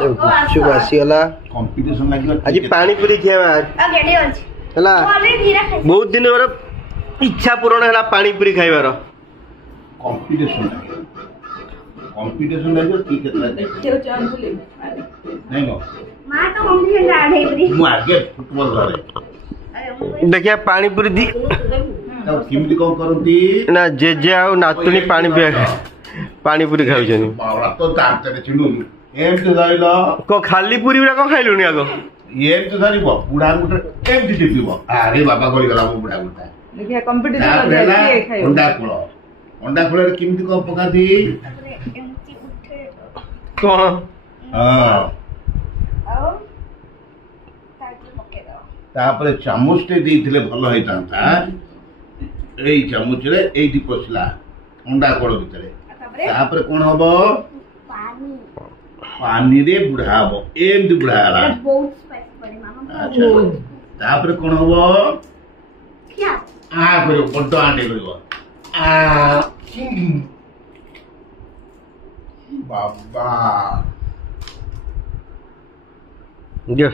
गुपचुप आसीगला competition लागियो आज पानी पूरी खियाबा हला बहुत दिन और इच्छा पूर्ण है पानी पूरी खाइबार कंपटीशन लागियो की केतला नहीं नो मां तो कंपटीशन जा रही पूरी मु आगे फुटबॉल घरे देखिया पानी पूरी दी तो किमती कोन करंती ना जेजे आ नातुनी पानी पिया पानी पूरी खाउछनी बावरा तो तारते चिंडू एम तो जाइलो को खाली पूरी उरा को खाइलुनी आगो एम तो जानिबो बुढ़ा गुटे एम टी टिपिबो अरे बाबा गली गला मु बुढ़ा गुटा देखिए कंपटीशन जाई खाइयो अंडा खोले किमती को पकाती एमती उठे कोन हां आओ ताकि पके दो तापरे चामच टे देइथिले भलो होइतांता एई चामच रे एइटी पसला अंडा कोड़ भितरे तापरे कोन हबो पानी पानी रे बुढ़ाबो एमती बुढ़ाला बहुत स्पाइसी पड़े मामा अच्छा तापरे कोन हबो क्या आ करो बड्ड आंटे करिवो आ बाबा जो